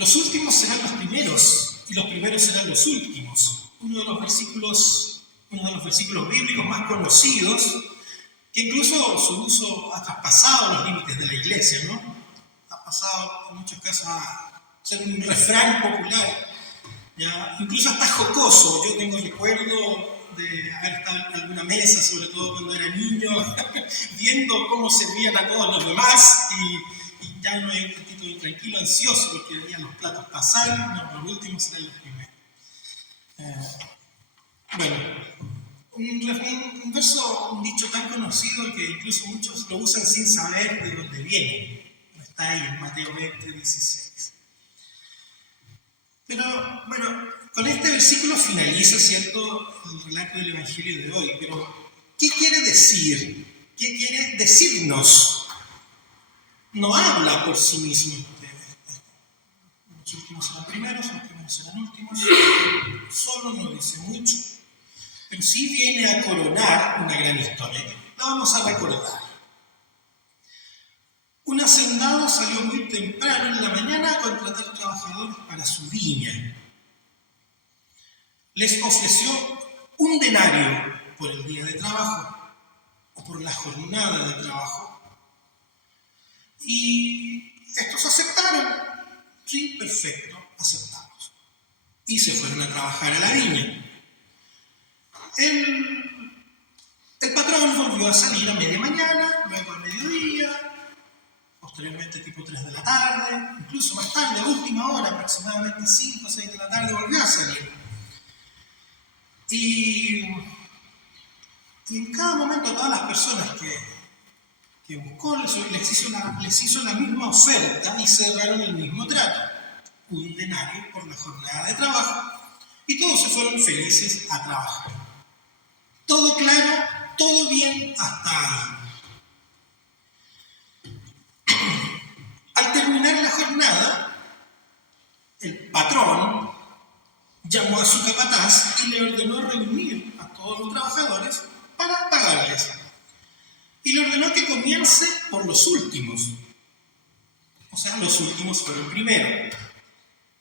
Los últimos serán los primeros y los primeros serán los últimos. Uno de los versículos bíblicos más conocidos, que incluso su uso ha traspasado los límites de la iglesia, ¿no? Ha pasado en muchos casos a ser un refrán popular, ¿ya? Incluso hasta jocoso. Yo tengo recuerdo de haber estado en alguna mesa, sobre todo cuando era niño, viendo cómo servían a todos los demás y ya no hay un poquito intranquilo, ansioso, porque veían los platos pasar, no, los últimos serán los primeros. Un verso, un dicho tan conocido que incluso muchos lo usan sin saber de dónde viene. Está ahí en Mateo 20, 16. Pero, con este versículo finaliza, ¿cierto?, el relato del Evangelio de hoy. Pero, ¿qué quiere decir? ¿Qué quiere decirnos? No habla por sí mismo. Los últimos serán primeros, los primeros serán últimos. Solo no dice mucho. Pero sí viene a coronar una gran historia. La vamos a recordar. Un hacendado salió muy temprano en la mañana a contratar trabajadores para su viña. Les ofreció 1 denario por el día de trabajo o por la jornada de trabajo. Y estos aceptaron. Sí, perfecto, aceptamos. Y se fueron a trabajar a la viña. El patrón volvió a salir a media mañana, luego al mediodía, posteriormente tipo 3 de la tarde, incluso más tarde, a última hora, aproximadamente 5 o 6 de la tarde, volvió a salir. Y en cada momento a todas las personas que buscó les hizo la misma oferta y cerraron el mismo trato. 1 denario por la jornada de trabajo, y todos se fueron felices a trabajar. Todo claro, todo bien hasta ahí. Al terminar la jornada, el patrón llamó a su capataz y le ordenó reunir a todos los trabajadores para pagarles. Y le ordenó que comience por los últimos. O sea, los últimos fueron primero.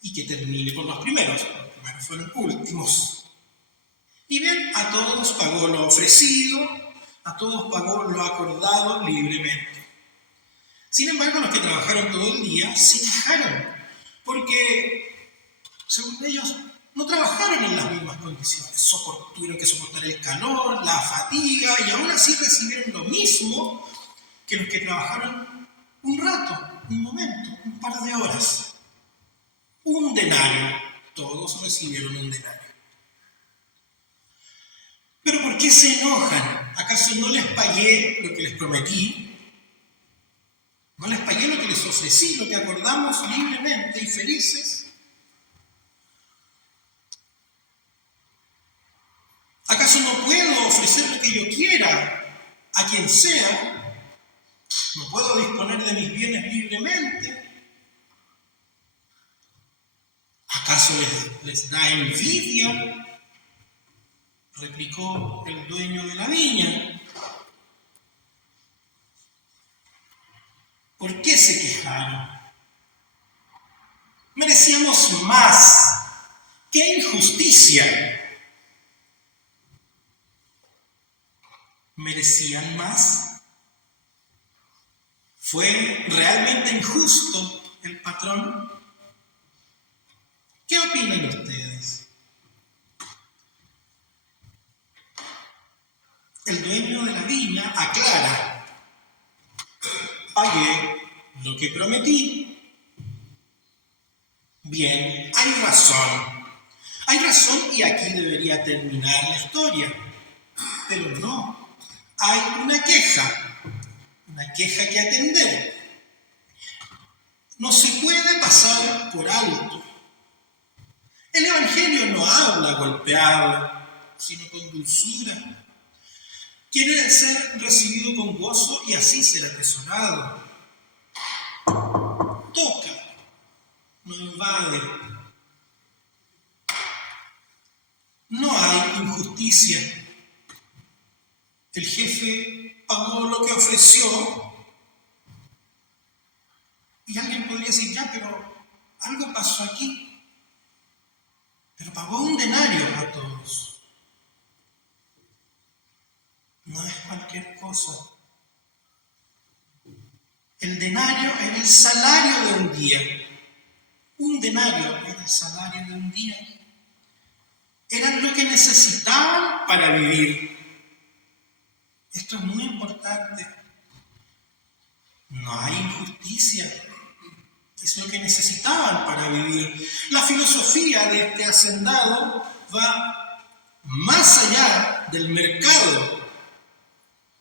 Y que termine por los primeros. Los primeros fueron últimos. Y bien, a todos pagó lo ofrecido, a todos pagó lo acordado libremente. Sin embargo, los que trabajaron todo el día se quejaron, porque, según ellos, no trabajaron en las mismas condiciones. Tuvieron que soportar el calor, la fatiga, y aún así recibieron lo mismo que los que trabajaron un rato, un momento, un par de horas. 1 denario. Todos recibieron 1 denario. ¿Pero por qué se enojan? ¿Acaso no les pagué lo que les prometí? ¿No les pagué lo que les ofrecí, lo que acordamos libremente y felices? ¿Acaso no puedo ofrecer lo que yo quiera a quien sea? ¿No puedo disponer de mis bienes libremente? ¿Acaso les da envidia? Replicó el dueño de la viña. ¿Por qué se quejaron? Merecíamos más. ¡Qué injusticia! ¿Merecían más? ¿Fue realmente injusto el patrón? ¿Qué opinan ustedes? El dueño de la viña aclara: pagué lo que prometí. Bien, hay razón. Hay razón, y aquí debería terminar la historia. Pero no. Hay una queja que atender. No se puede pasar por alto. El Evangelio no habla golpeado, sino con dulzura. Quiere ser recibido con gozo y así ser atesorado. Toca, no invade. No hay injusticia. El jefe pagó lo que ofreció y alguien podría decir: ya, pero algo pasó aquí, pero pagó un denario a todos. No es cualquier cosa. El denario era el salario de un día. Un denario era el salario de un día. Eran lo que necesitaban para vivir. Esto es muy importante. No hay injusticia. Es lo que necesitaban para vivir. La filosofía de este hacendado va más allá del mercado,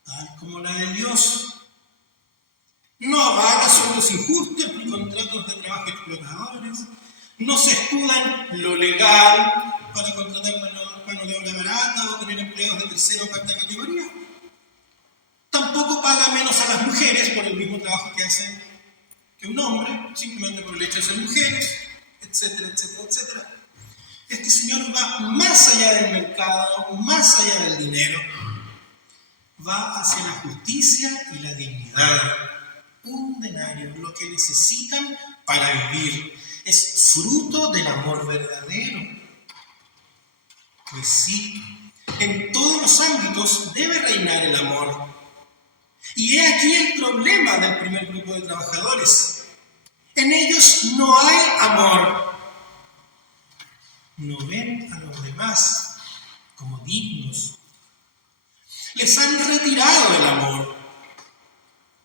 tal como la de Dios. No avala sueldos injustos ni contratos de trabajo explotadores. No se escuda en lo legal para contratar mano de obra barata o tener empleados de tercera o cuarta categoría. Tampoco paga menos a las mujeres por el mismo trabajo que hacen que un hombre, simplemente por el hecho de ser mujeres, etcétera, etcétera, etcétera. Este señor va más allá del mercado, más allá del dinero. Va hacia la justicia y la dignidad. Un denario, lo que necesitan para vivir, es fruto del amor verdadero. Pues sí, en todos los ámbitos debe reinar el amor. Y he aquí el problema del primer grupo de trabajadores. En ellos no hay amor. No ven a los demás como dignos. Les han retirado el amor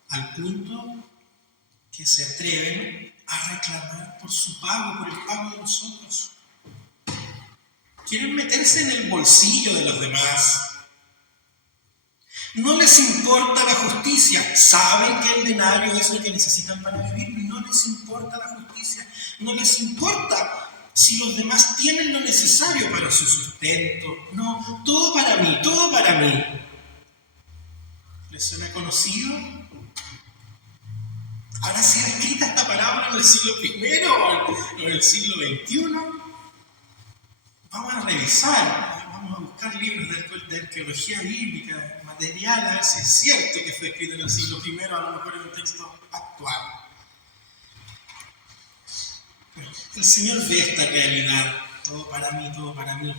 al punto que se atreven a reclamar por su pago, por el pago de los otros. Quieren meterse en el bolsillo de los demás. No les importa la justicia. Saben que el denario es lo que necesitan para vivir. No les importa la justicia. No les importa si los demás tienen lo necesario para su sustento. No, todo para mí, todo para mí. ¿Les suena conocido? ¿Habrá sido escrita esta palabra en el siglo I o en el siglo XXI? Vamos a revisar, vamos a buscar libros de arqueología bíblica, material, a ver si es cierto que fue escrito en el siglo I, a lo mejor en un texto actual. El Señor ve esta realidad, todo para mí, todo para mí.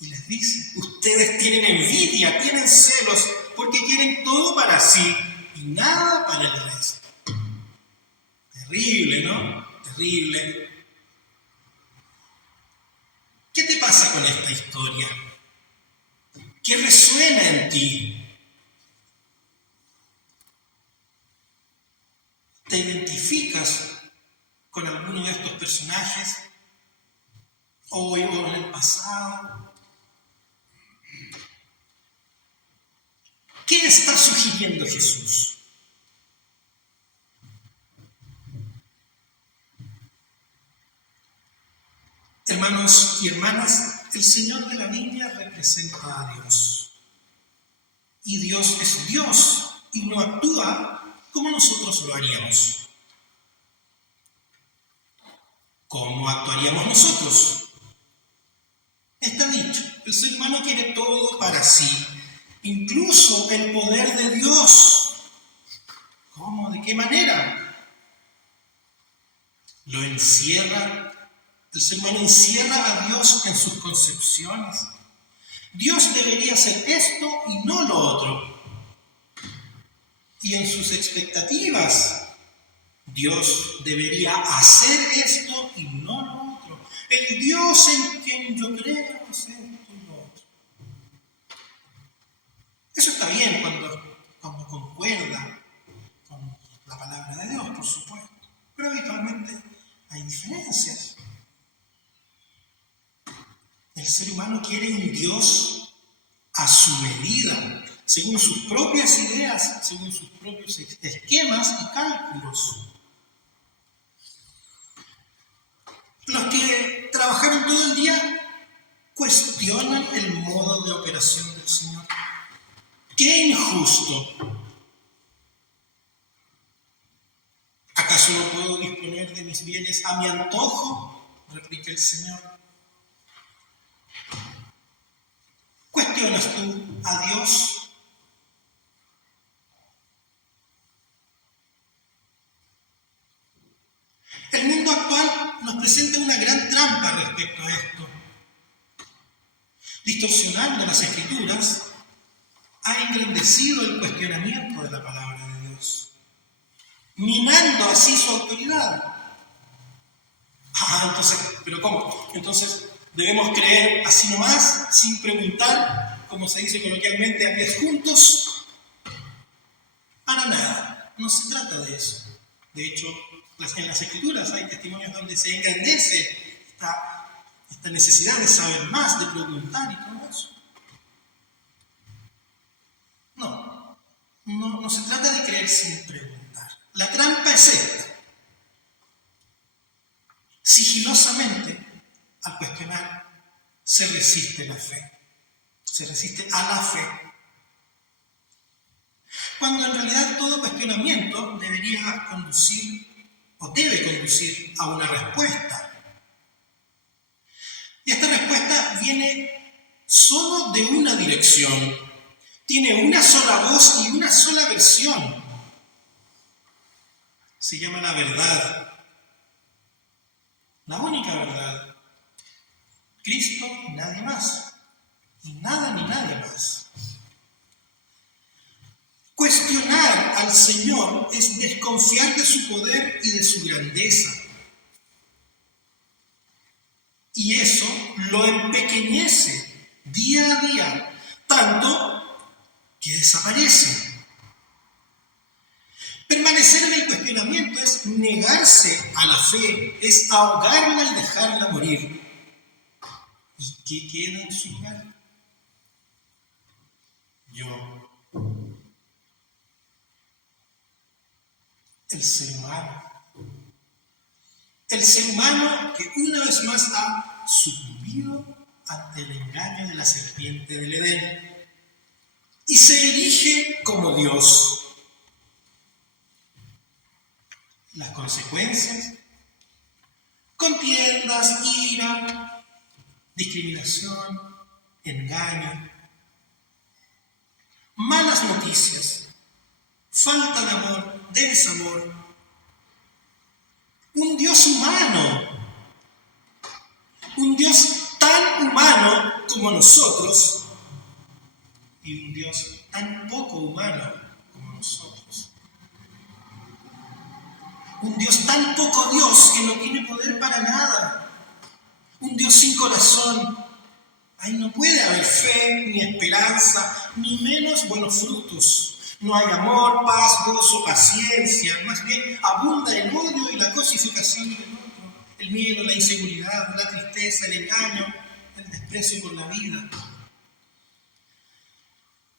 Y les dice, ustedes tienen envidia, tienen celos, porque quieren todo para sí y nada para el resto. Terrible, ¿no? Terrible. ¿Qué te pasa con esta historia? ¿Qué resuena en ti? ¿Te identificas con alguno de estos personajes? ¿Hoy o en el pasado? ¿Qué está sugiriendo Jesús? Hermanos y hermanas, el Señor de la Biblia representa a Dios. Y Dios es Dios y no actúa como nosotros lo haríamos. ¿Cómo actuaríamos nosotros? Está dicho, el ser humano quiere todo para sí, incluso el poder de Dios. ¿Cómo? ¿De qué manera? Lo encierra. El ser humano encierra a Dios en sus concepciones. Dios debería hacer esto y no lo otro. Y en sus expectativas, Dios debería hacer esto y no lo otro. El Dios en quien yo creo es esto y lo otro. Eso está bien cuando concuerda con la palabra de Dios, por supuesto. Pero habitualmente hay diferencias. El ser humano quiere un Dios a su medida, según sus propias ideas, según sus propios esquemas y cálculos. Los que trabajaron todo el día cuestionan el modo de operación del Señor. ¡Qué injusto! ¿Acaso no puedo disponer de mis bienes a mi antojo?, replica el Señor. ¿Cuestionas tú a Dios? El mundo actual presenta una gran trampa respecto a esto. Distorsionando las Escrituras, ha engrandecido el cuestionamiento de la palabra de Dios, minando así su autoridad. Entonces, ¿pero cómo? Entonces, ¿debemos creer así nomás, sin preguntar, como se dice coloquialmente, a pies juntos? Para nada, no se trata de eso. De hecho, en las Escrituras hay testimonios donde se engrandece esta necesidad de saber más, de preguntar y todo eso. No se trata de creer sin preguntar. La trampa es esta. Sigilosamente, al cuestionar, se resiste la fe. Se resiste a la fe. Cuando en realidad todo cuestionamiento debería conducir o debe conducir a una respuesta. Y esta respuesta viene solo de una dirección. Tiene una sola voz y una sola versión. Se llama la verdad. La única verdad. Cristo y nadie más. Ni nada ni nadie más. Cuestionar al Señor es desconfiar de su poder y de su grandeza. Y eso lo empequeñece día a día, tanto que desaparece. Permanecer en el cuestionamiento es negarse a la fe, es ahogarla y dejarla morir. ¿Y qué queda en su lugar? Yo. El ser humano. El ser humano que una vez más ha sucumbido ante el engaño de la serpiente del Edén y se erige como Dios. Las consecuencias: contiendas, ira, discriminación, engaño, malas noticias, falta de amor, desamor. Un Dios humano, un Dios tan humano como nosotros y un Dios tan poco humano como nosotros. Un Dios tan poco Dios que no tiene poder para nada. Un Dios sin corazón. Ahí no puede haber fe, ni esperanza, ni menos buenos frutos. No hay amor, paz, gozo, paciencia. Más bien abunda el odio y la cosificación del otro. El miedo, la inseguridad, la tristeza, el engaño, el desprecio por la vida.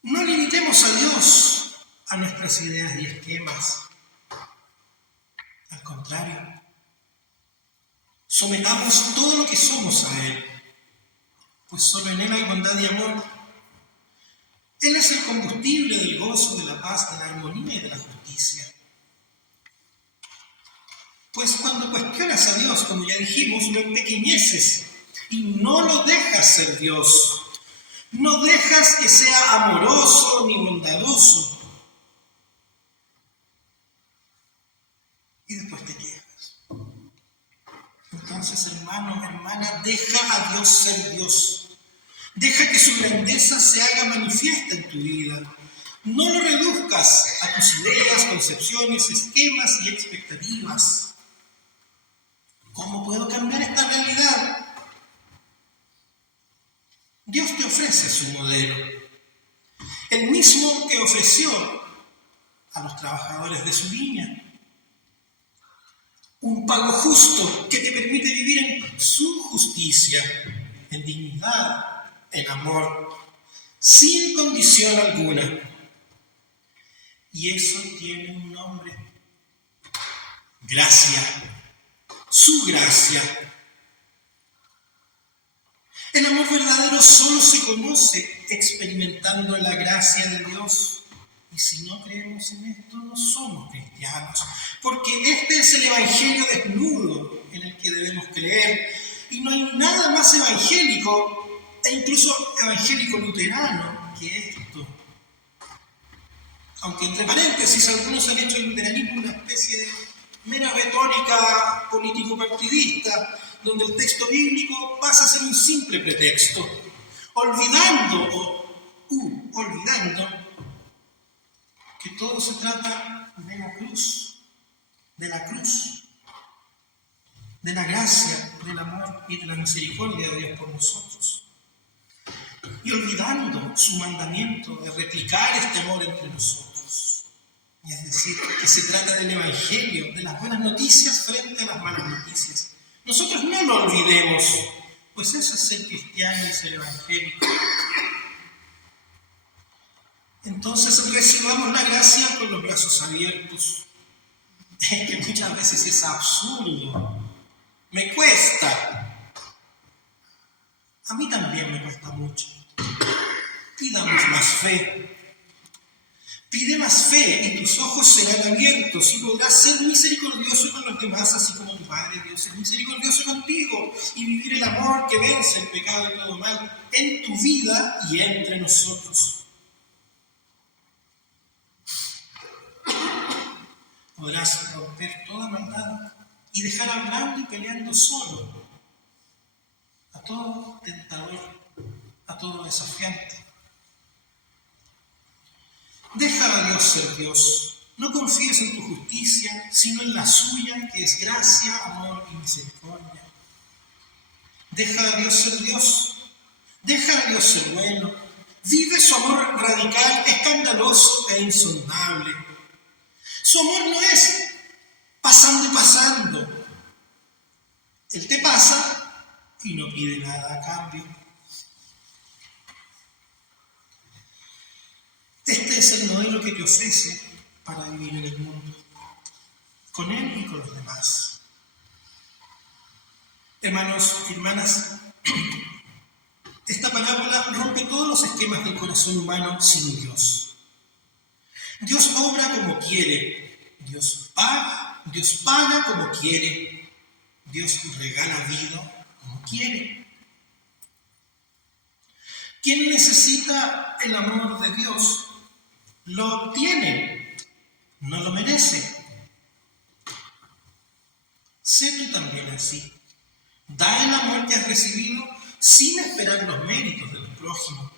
No limitemos a Dios a nuestras ideas y esquemas. Al contrario, sometamos todo lo que somos a Él, pues solo en Él hay bondad y amor. Él es el combustible del gozo, de la paz, de la armonía y de la justicia. Pues cuando cuestionas a Dios, como ya dijimos, lo empequeñeces y no lo dejas ser Dios. No dejas que sea amoroso ni bondadoso. Y después te quejas. Entonces, hermano, hermana, deja a Dios ser Dios. Deja que su grandeza se haga manifiesta en tu vida. No lo reduzcas a tus ideas, concepciones, esquemas y expectativas. ¿Cómo puedo cambiar esta realidad? Dios te ofrece su modelo. El mismo que ofreció a los trabajadores de su viña. Un pago justo que te permite vivir en su justicia, en dignidad, en amor, sin condición alguna. Y eso tiene un nombre: gracia, su gracia. El amor verdadero solo se conoce experimentando la gracia de Dios. Y si no creemos en esto, no somos cristianos. Porque este es el evangelio desnudo en el que debemos creer. Y no hay nada más evangélico, e incluso evangélico luterano, que esto. Aunque entre paréntesis, algunos han hecho el luteranismo una especie mera retórica político-partidista, donde el texto bíblico pasa a ser un simple pretexto, olvidando que todo se trata de la cruz, de la gracia, del amor y de la misericordia de Dios por nosotros. Y olvidando su mandamiento de replicar este amor entre nosotros. Y es decir, que se trata del Evangelio, de las buenas noticias frente a las malas noticias. Nosotros no lo olvidemos, pues eso es ser cristiano y ser evangélico. Entonces recibamos la gracia con los brazos abiertos. Es que muchas veces es absurdo. Me cuesta. A mí también me cuesta mucho. Pidamos más fe. Pide más fe y tus ojos serán abiertos y podrás ser misericordioso con los demás, así como tu Padre Dios es misericordioso contigo, y vivir el amor que vence el pecado y todo mal en tu vida y entre nosotros. Podrás romper toda maldad y dejar hablando y peleando solo a todo tentador, a todo desafiante. Deja a Dios ser Dios. No confíes en tu justicia, sino en la suya, que es gracia, amor y misericordia. Deja a Dios ser Dios. Deja a Dios ser bueno. Vive su amor radical, escandaloso e insondable. Su amor no es pasando y pasando. Él te pasa y no pide nada a cambio. Este es el modelo que te ofrece para vivir en el mundo, con Él y con los demás. Hermanos y hermanas, esta parábola rompe todos los esquemas del corazón humano sin Dios. Dios obra como quiere, Dios paga como quiere, Dios regala vida como quiere. Quien necesita el amor de Dios lo obtiene, no lo merece. Sé tú también así. Da el amor que has recibido sin esperar los méritos del prójimo.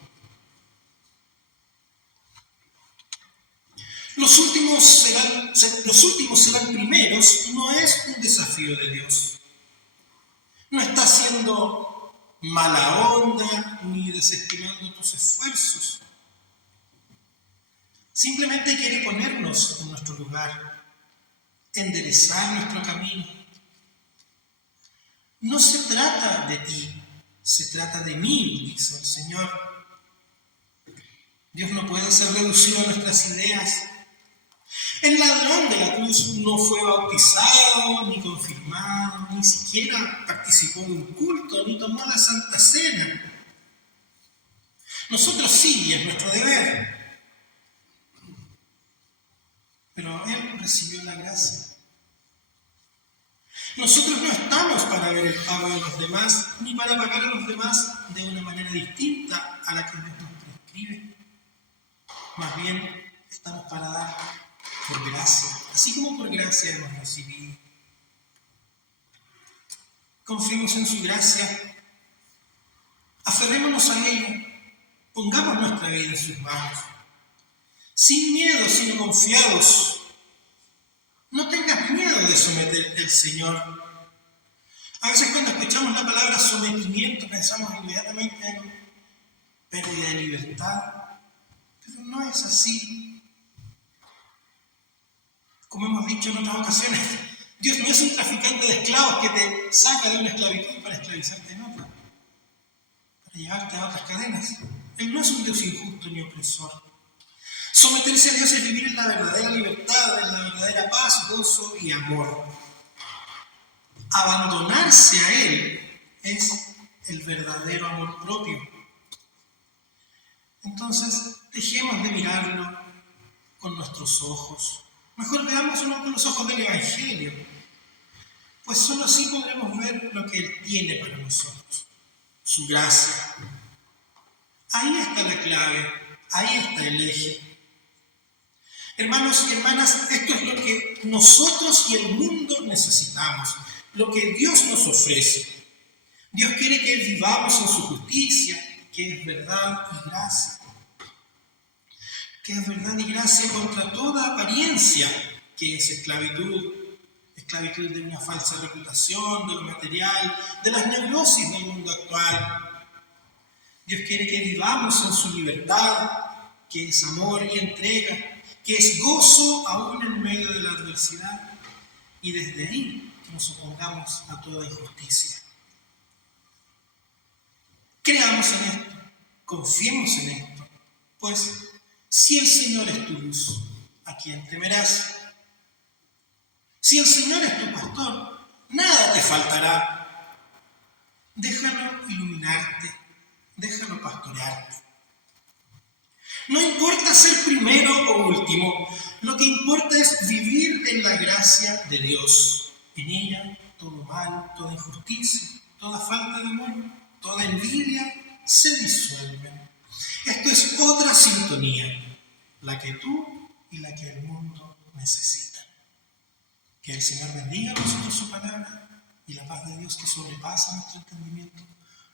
Los últimos serán primeros no es un desafío de Dios. No está haciendo mala onda ni desestimando tus esfuerzos. Simplemente quiere ponernos en nuestro lugar, enderezar nuestro camino. No se trata de ti, se trata de mí, dice el Señor. Dios no puede ser reducido a nuestras ideas. El ladrón de la cruz no fue bautizado, ni confirmado, ni siquiera participó de un culto, ni tomó la Santa Cena. Nosotros sí, y es nuestro deber. Pero Él recibió la gracia. Nosotros no estamos para ver el pago de los demás, ni para pagar a los demás de una manera distinta a la que Dios nos prescribe. Más bien, estamos para dar por gracia, así como por gracia hemos recibido. Confiemos en su gracia, aferrémonos a ella, pongamos nuestra vida en sus manos, sin miedo, sino confiados. No tengas miedo de someterte al Señor. A veces cuando escuchamos la palabra sometimiento pensamos inmediatamente en pérdida de libertad, pero no es así. Como hemos dicho en otras ocasiones, Dios no es un traficante de esclavos que te saca de una esclavitud para esclavizarte en otra, para llevarte a otras cadenas. Él no es un Dios injusto ni opresor. Someterse a Dios es vivir en la verdadera libertad, en la verdadera paz, gozo y amor. Abandonarse a Él es el verdadero amor propio. Entonces, dejemos de mirarlo con nuestros ojos. Mejor veámoslo con los ojos del Evangelio, pues solo así podremos ver lo que Él tiene para nosotros, su gracia. Ahí está la clave, ahí está el eje. Hermanos y hermanas, esto es lo que nosotros y el mundo necesitamos, lo que Dios nos ofrece. Dios quiere que vivamos en su justicia, que es verdad y gracia. Que es verdad y gracia contra toda apariencia, que es esclavitud. Esclavitud de una falsa reputación, de lo material, de las neurosis del mundo actual. Dios quiere que vivamos en su libertad, que es amor y entrega, que es gozo aún en medio de la adversidad, y desde ahí que nos opongamos a toda injusticia. Creamos en esto, confiemos en esto, pues si el Señor es tu luz, ¿a quién temerás? Si el Señor es tu pastor, nada te faltará. Déjalo iluminarte, déjalo pastorearte. No importa ser primero o último, lo que importa es vivir en la gracia de Dios. En ella todo mal, toda injusticia, toda falta de amor, toda envidia se disuelven. Esto es otra sintonía, la que tú y la que el mundo necesitan. Que el Señor bendiga a nosotros su palabra y la paz de Dios que sobrepasa nuestro entendimiento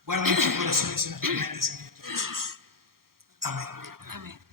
guarde nuestros corazones y nuestras mentes en Cristo Jesús. Amén. Amén.